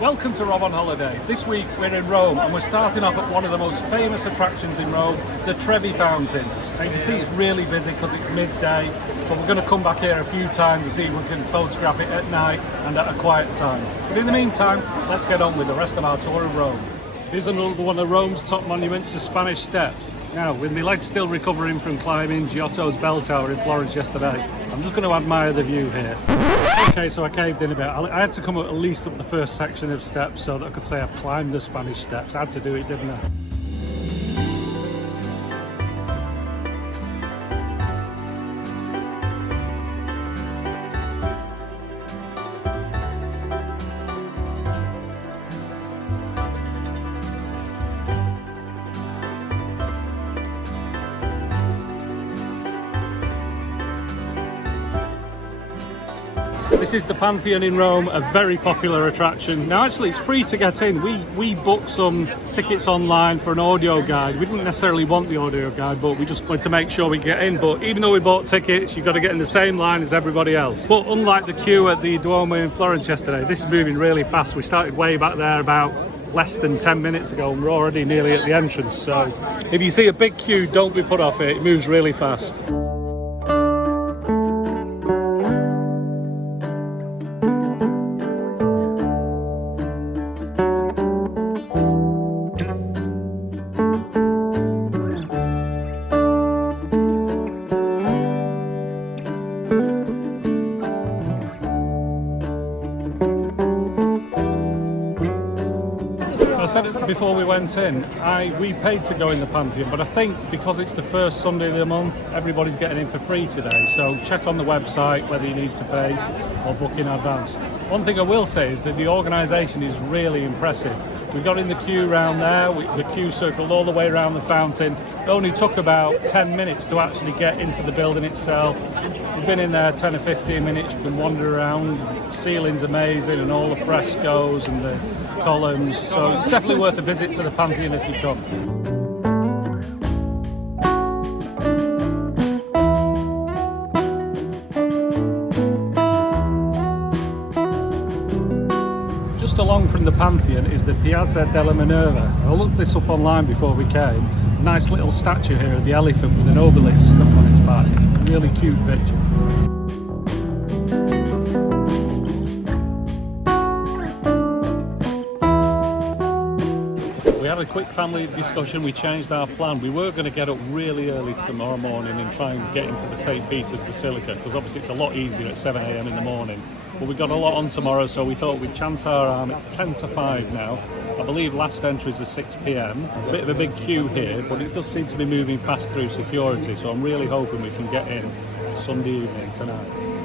Welcome to Rob on Holiday. This week we're in Rome and we're starting off at one of the most famous attractions in Rome, the Trevi Fountain. Now you can see it's really busy because it's midday, but we're going to come back here a few times to see if we can photograph it at night and at a quiet time. But in the meantime, let's get on with the rest of our tour of Rome. Here's another one of Rome's top monuments, the Spanish Steps. Now, with my legs still recovering from climbing Giotto's bell tower in Florence yesterday, I'm just going to admire the view here. Okay, so I caved in a bit. I had to come at least up the first section of steps so that I could say I've climbed the Spanish Steps. I had to do it, didn't I? This is the Pantheon in Rome, a very popular attraction. Now actually it's free to get in. We booked some tickets online for an audio guide. We didn't necessarily want the audio guide, but we just wanted to make sure we get in. But even though we bought tickets, you've got to get in the same line as everybody else. But unlike the queue at the Duomo in Florence yesterday, this is moving really fast. We started way back there about less than 10 minutes ago and we're already nearly at the entrance. So if you see a big queue, don't be put off it. It moves really fast. I said it before we went in, we paid to go in the Pantheon, but I think because it's the first Sunday of the month, everybody's getting in for free today. So check on the website whether you need to pay or book in advance. One thing I will say is that the organisation is really impressive. We got in the queue round there, the queue circled all the way around the fountain. It only took about 10 minutes to actually get into the building itself. We've been in there 10 or 15 minutes, you can wander around. The ceiling's amazing and all the frescoes and the columns. So it's definitely worth a visit to the Pantheon if you come. Just along from the Pantheon is the Piazza della Minerva. I looked this up online before we came. A nice little statue here of the elephant with an obelisk up on its back. Really cute picture. We had a quick family discussion. We changed our plan. We were going to get up really early tomorrow morning and try and get into the St. Peter's Basilica, because obviously it's a lot easier at 7 a.m. in the morning. But we got a lot on tomorrow, so we thought we'd chance our arm. It's 10 to 5 now. I believe last entry is at 6 p.m. It's a bit of a big queue here, but it does seem to be moving fast through security, so I'm really hoping we can get in Sunday evening tonight.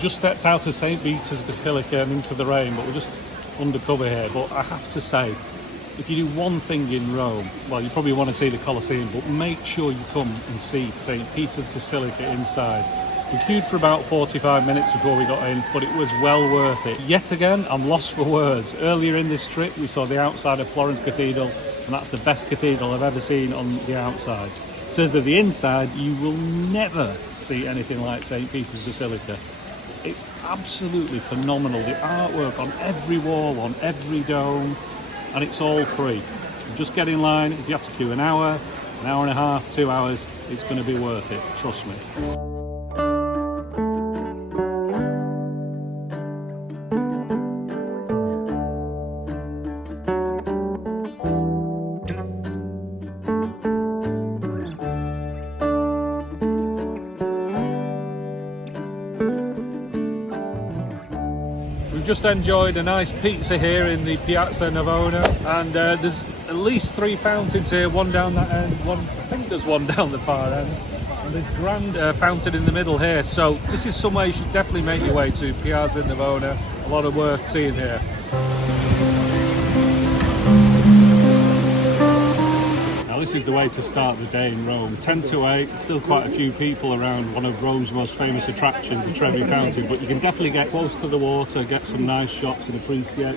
Just stepped out of St. Peter's Basilica and into the rain, but we're just undercover here. But I have to say, if you do one thing in Rome, well, you probably want to see the Colosseum, but make sure you come and see St. Peter's Basilica inside. We queued for about 45 minutes before we got in, but it was well worth it. Yet again, I'm lost for words. Earlier in this trip, we saw the outside of Florence Cathedral, and that's the best cathedral I've ever seen on the outside. In terms of the inside, you will never see anything like St. Peter's Basilica. It's absolutely phenomenal. The artwork on every wall, on every dome, and it's all free. Just get in line. If you have to queue an hour and a half, 2 hours, it's going to be worth it, trust me. We've just enjoyed a nice pizza here in the Piazza Navona, and there's at least 3 fountains here, one down that end, I think there's one down the far end. And And there's grand fountain in the middle here, so this is somewhere you should definitely make your way to. Piazza Navona, a lot of worth seeing here. Now this is the way to start the day in Rome. 10 to 8, still quite a few people around one of Rome's most famous attractions, the Trevi Fountain, but you can definitely get close to the water, get some nice shots and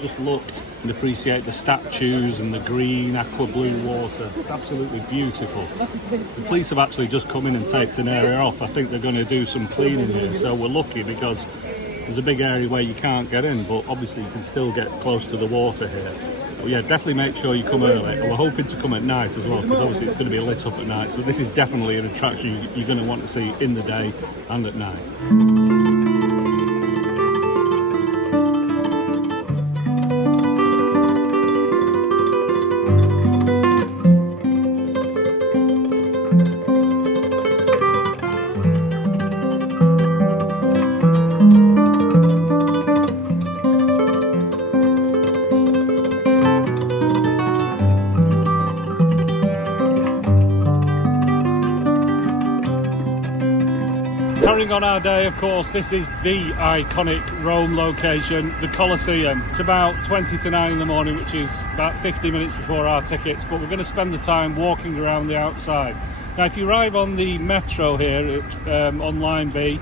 just look and appreciate the statues and the green aqua blue water. It's absolutely beautiful. The police have actually just come in and taped an area off. I think they're going to do some cleaning here, so we're lucky because there's a big area where you can't get in, but obviously you can still get close to the water here. But yeah, definitely make sure you come early. And we're hoping to come at night as well, because obviously it's going to be lit up at night, so this is definitely an attraction you're going to want to see in the day and at night. Carrying on our day, of course, this is the iconic Rome location, the Colosseum. It's about 20 to 9 in the morning, which is about 50 minutes before our tickets, but we're going to spend the time walking around the outside. Now, if you arrive on the metro here on Line B,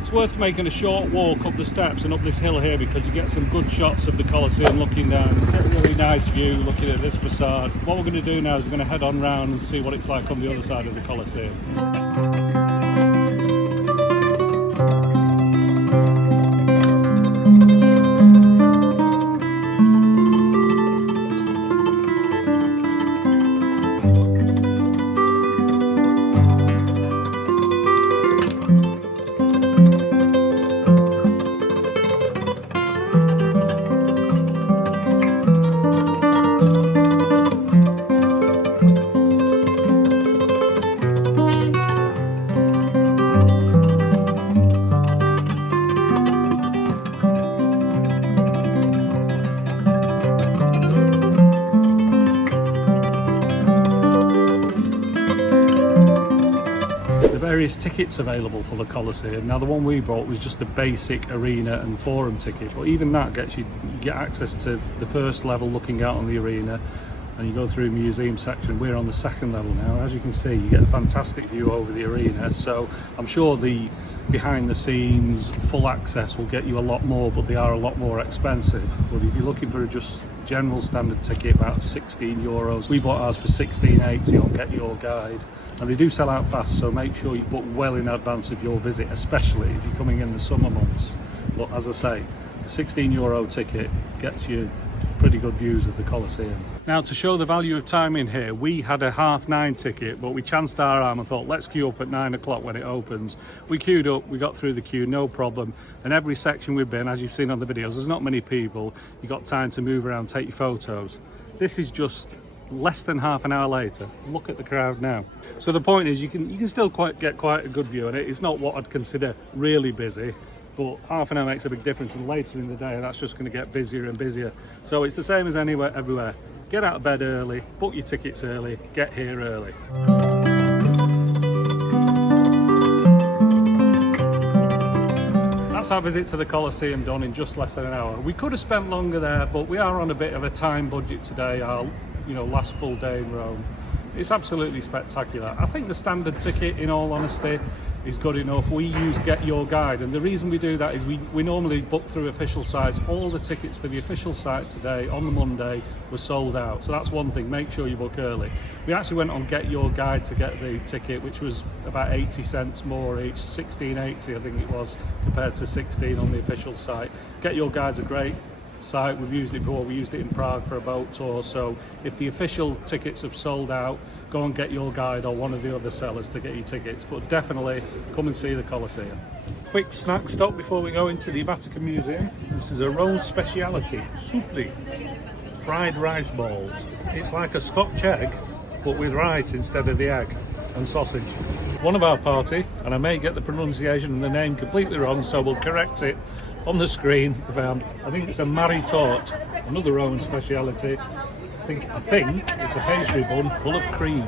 it's worth making a short walk up the steps and up this hill here, because you get some good shots of the Colosseum looking down. You get a really nice view looking at this facade. What we're going to do now is we're going to head on round and see what it's like on the other side of the Colosseum. Various tickets available for the Colosseum. Now the one we bought was just a basic arena and forum ticket, but even that gets you get access to the first level looking out on the arena, and you go through the museum section. We're on the second level now. As you can see, you get a fantastic view over the arena, so I'm sure the behind the scenes full access will get you a lot more, but they are a lot more expensive. But if you're looking for a just general standard ticket, about €16, we bought ours for $16.80 on Get Your Guide, and they do sell out fast, so make sure you book well in advance of your visit, especially if you're coming in the summer months. But as I say, a €16 ticket gets you pretty good views of the Colosseum. Now, to show the value of time in here, we had a 9:30 ticket, but we chanced our arm and thought, let's queue up at 9 o'clock when it opens. We queued up, we got through the queue, no problem. And every section we've been, as you've seen on the videos, there's not many people. You got time to move around, take your photos. This is just less than half an hour later. Look at the crowd now. So the point is, you can still get quite a good view on it. It's not what I'd consider really busy, but half an hour makes a big difference, and later in the day that's just going to get busier and busier. So it's the same as anywhere, everywhere. Get out of bed early, book your tickets early, get here early. That's our visit to the Colosseum done in just less than an hour. We could have spent longer there, but we are on a bit of a time budget today, our last full day in Rome. It's absolutely spectacular. I think the standard ticket, in all honesty, is good enough. We use Get Your Guide, and the reason we do that is we normally book through official sites. All the tickets for the official site today, on the Monday, were sold out. So that's one thing, make sure you book early. We actually went on Get Your Guide to get the ticket, which was about 80 cents more each, $16.80 I think it was, compared to $16 on the official site. Get Your Guide's a great site. We've used it before. We used it in Prague for a boat tour, so if the official tickets have sold out, go and Get Your Guide or one of the other sellers to get your tickets, but definitely come and see the Colosseum. Quick snack stop before we go into the Vatican Museum. This is a Rome speciality, supli, fried rice balls. It's like a Scotch egg, but with rice instead of the egg, and sausage. One of our party, and I may get the pronunciation and the name completely wrong, so we'll correct it on the screen. I think it's a maritort, another Roman speciality. I think it's a pastry bun full of cream.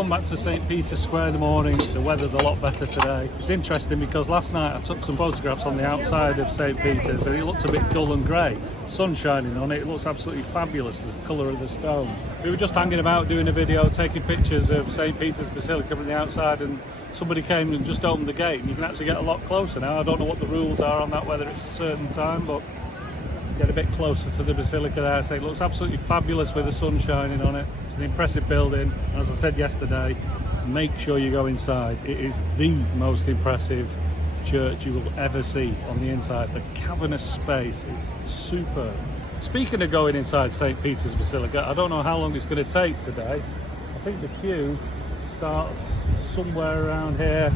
come back to St. Peter's Square in the morning. The weather's a lot better today. It's interesting because last night I took some photographs on the outside of St. Peter's and it looked a bit dull and grey. Sun shining on it, it looks absolutely fabulous, the colour of the stone. We were just hanging about doing a video, taking pictures of St. Peter's Basilica from the outside, and somebody came and just opened the gate and you can actually get a lot closer now. I don't know what the rules are on that, whether it's a certain time, but get a bit closer to the Basilica there. So it looks absolutely fabulous with the sun shining on it. It's an impressive building. As I said yesterday, make sure you go inside. It is the most impressive church you will ever see on the inside. The cavernous space is superb. Speaking of going inside St. Peter's Basilica, I don't know how long it's going to take today. I think the queue starts somewhere around here,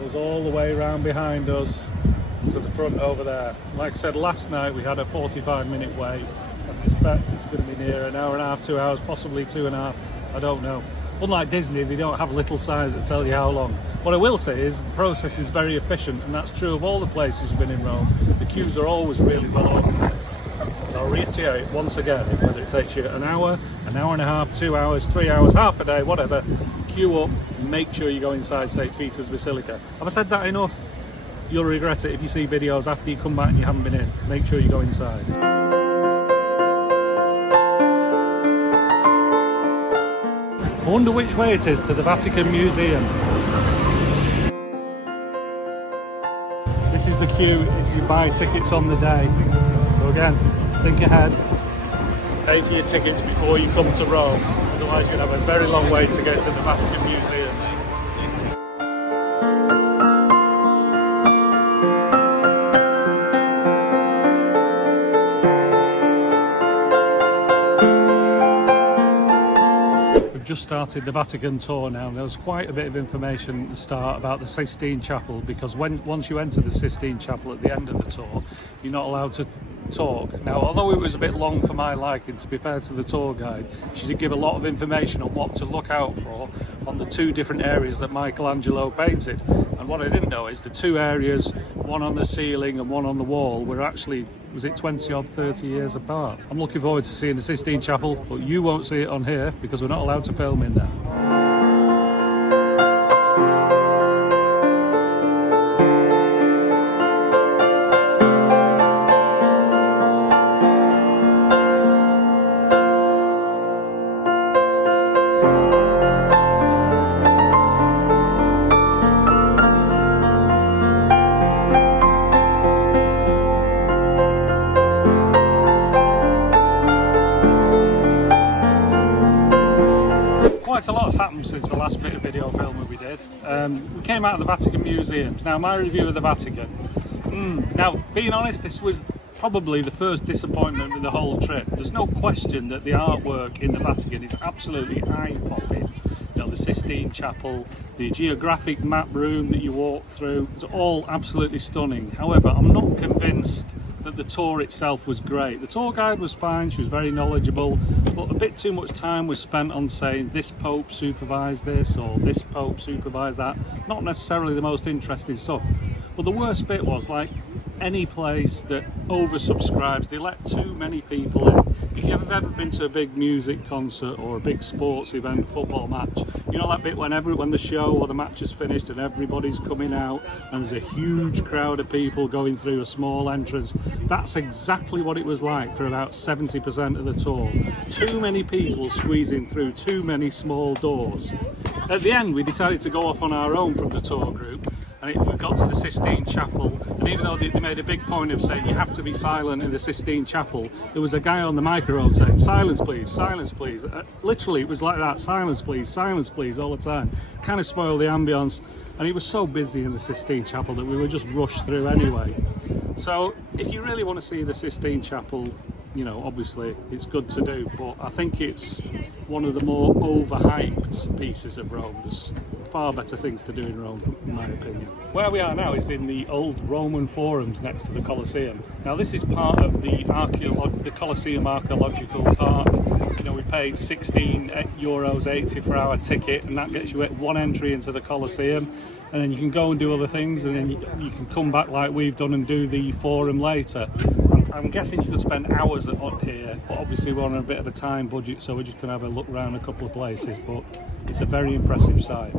goes all the way around behind us to the front over there. Like I said, last night we had a 45-minute wait. I suspect it's going to be near an hour and a half, 2 hours, possibly 2.5. I don't know. Unlike Disney, they don't have little signs that tell you how long. What I will say is the process is very efficient, and that's true of all the places we've been in Rome. The queues are always really well organised. I'll reiterate once again, whether it takes you an hour and a half, 2 hours, 3 hours, half a day, whatever, queue up, make sure you go inside St. Peter's Basilica. Have I said that enough? You'll regret it if you see videos after you come back and you haven't been in. Make sure you go inside. I wonder which way it is to the Vatican Museum. This is the queue if you buy tickets on the day. So again, think ahead. Pay for your tickets before you come to Rome. Otherwise you're going to have a very long way to get to the Vatican Museum. Just started the Vatican tour now, and there was quite a bit of information at the start about the Sistine Chapel, because once you enter the Sistine Chapel at the end of the tour, you're not allowed to talk. Now, although it was a bit long for my liking, to be fair to the tour guide, she did give a lot of information on what to look out for on the 2 different areas that Michelangelo painted. And what I didn't know is the 2 areas, one on the ceiling and one on the wall, were actually, was it 20 odd 30 years apart. I'm looking forward to seeing the Sistine Chapel, but you won't see it on here because we're not allowed to film in there. Quite a lot has happened since the last bit of video filming we did. We came out of the Vatican Museums. Now, my review of the Vatican. Now, being honest, this was probably the first disappointment with the whole trip. There's no question that the artwork in the Vatican is absolutely eye-popping. You know, the Sistine Chapel, the geographic map room that you walk through, it's all absolutely stunning. However, I'm not convinced that the tour itself was great. The tour guide was fine, she was very knowledgeable, but a bit too much time was spent on saying this Pope supervised this or this Pope supervised that. Not necessarily the most interesting stuff. But the worst bit was, like any place that oversubscribes, they let too many people in. If you've ever been to a big music concert or a big sports event, football match, you know that bit when the show or the match is finished and everybody's coming out and there's a huge crowd of people going through a small entrance? That's exactly what it was like for about 70% of the tour. Too many people squeezing through too many small doors. At the end, we decided to go off on our own from the tour group, and we got to the Sistine Chapel, and even though they made a big point of saying you have to be silent in the Sistine Chapel, there was a guy on the microphone saying silence please, silence please. Literally it was like that, silence please all the time. Kind of spoiled the ambience, and it was so busy in the Sistine Chapel that we were just rushed through anyway. So if you really want to see the Sistine Chapel, you know, obviously it's good to do, but I think it's one of the more overhyped pieces of Rome. There's far better things to do in Rome, in my opinion. Where we are now is in the old Roman forums next to the Colosseum. Now this is part of the Colosseum Archaeological Park. You know, we paid €16.80 for our ticket, and that gets you at one entry into the Colosseum, and then you can go and do other things, and then you can come back like we've done and do the forum later. I'm guessing you could spend hours on here, but obviously we're on a bit of a time budget, so we're just going to have a look around a couple of places, but it's a very impressive site.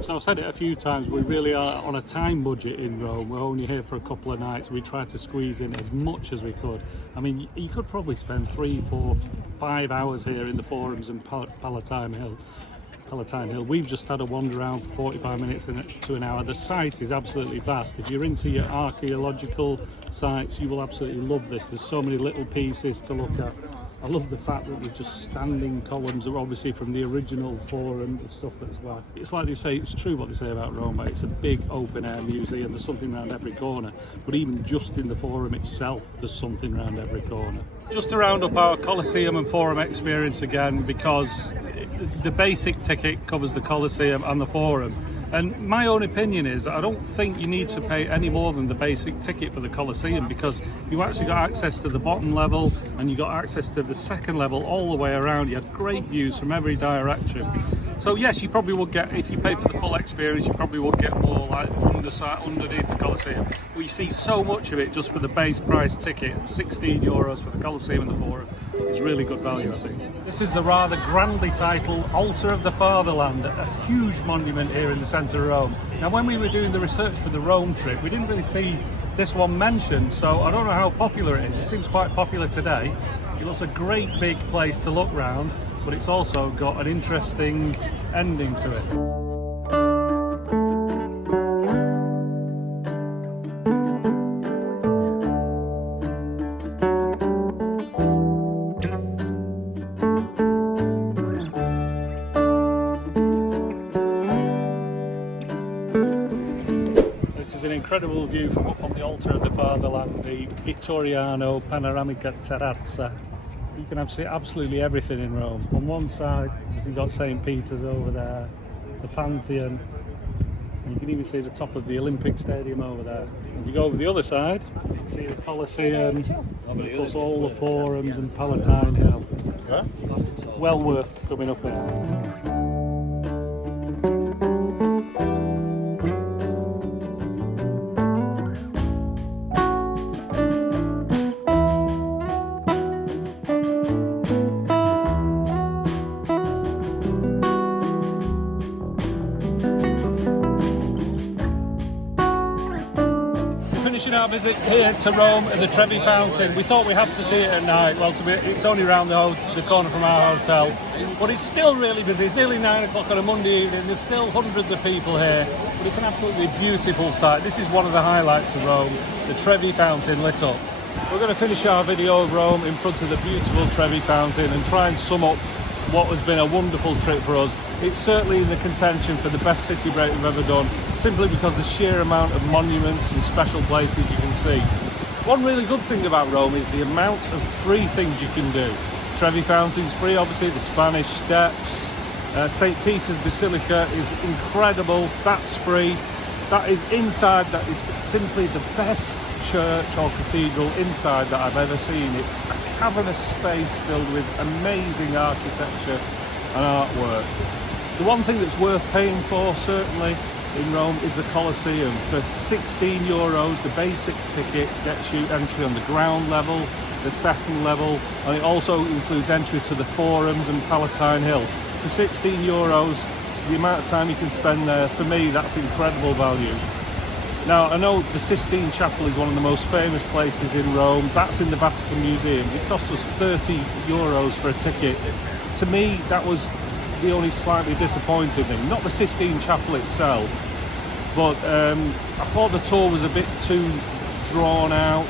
So I've said it a few times, we really are on a time budget in Rome. We're only here for a couple of nights. We try to squeeze in as much as we could. I mean, you could probably spend 3, 4, 5 hours here in the forums and Palatine Hill. We've just had a wander around for 45 minutes to an hour. The site is absolutely vast. If you're into your archaeological sites, you will absolutely love this. There's so many little pieces to look at. I love the fact that there's just standing columns, obviously from the original forum, the stuff that's there. It's like they say, it's true what they say about Rome, but it's a big open air museum. There's something around every corner, but even just in the forum itself, there's something around every corner. Just to round up our Colosseum and forum experience again, because the basic ticket covers the Colosseum and the forum. And my own opinion is, I don't think you need to pay any more than the basic ticket for the Colosseum, because you actually got access to the bottom level and you got access to the second level all the way around. You had great views from every direction. So yes, you probably would get, if you paid for the full experience, you probably would get more like underneath the Colosseum. But you see so much of it just for the base price ticket, €16 for the Colosseum and the forum. It's really good value, I think. This is the rather grandly titled Altar of the Fatherland, a huge monument here in the centre of Rome. Now, when we were doing the research for the Rome trip, we didn't really see this one mentioned, so I don't know how popular it is. It seems quite popular today. It looks a great big place to look round, but it's also got an interesting ending to it. This is an incredible view from up on the Altar of the Fatherland, the Vittoriano Panoramica Terrazza. You can see absolutely everything in Rome. On one side, you've got St. Peter's over there, the Pantheon, and you can even see the top of the Olympic Stadium over there. If you go over the other side, you can see the Colosseum, plus all the forums and Palatine Hill. Well worth coming up here. Finishing our visit here to Rome and the Trevi Fountain. We thought we had to see it at night. Well, it's only around the corner from our hotel, but it's still really busy. It's nearly 9 o'clock on a Monday evening. There's still hundreds of people here, but it's an absolutely beautiful sight. This is one of the highlights of Rome, the Trevi Fountain lit up. We're going to finish our video of Rome in front of the beautiful Trevi Fountain and try and sum up what has been a wonderful trip for us. It's certainly in the contention for the best city break we've ever done, simply because the sheer amount of monuments and special places you can see. One really good thing about Rome is the amount of free things you can do. Trevi Fountain's free, obviously, the Spanish Steps, St. Peter's Basilica is incredible, that's free. That is inside, that is simply the best church or cathedral inside that I've ever seen. It's a cavernous space filled with amazing architecture and artwork. The one thing that's worth paying for, certainly, in Rome is the Colosseum. For €16, the basic ticket gets you entry on the ground level, the second level, and it also includes entry to the forums and Palatine Hill. For €16, the amount of time you can spend there, for me, that's incredible value. Now, I know the Sistine Chapel is one of the most famous places in Rome. That's in the Vatican Museum. It cost us €30 for a ticket. To me, that was the only slightly disappointing thing. Not the Sistine Chapel itself, but I thought the tour was a bit too drawn out,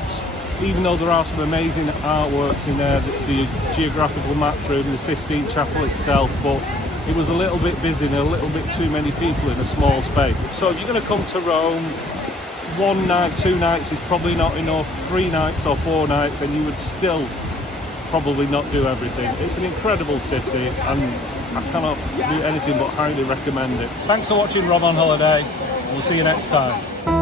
even though there are some amazing artworks in there, the geographical map room, the Sistine Chapel itself, but it was a little bit busy and a little bit too many people in a small space. So if you're going to come to Rome, 1 night, 2 nights is probably not enough, 3 nights or 4 nights, and you would still probably not do everything. It's an incredible city, and I cannot do anything but highly recommend it. Thanks for watching Rob on Holiday. We'll see you next time.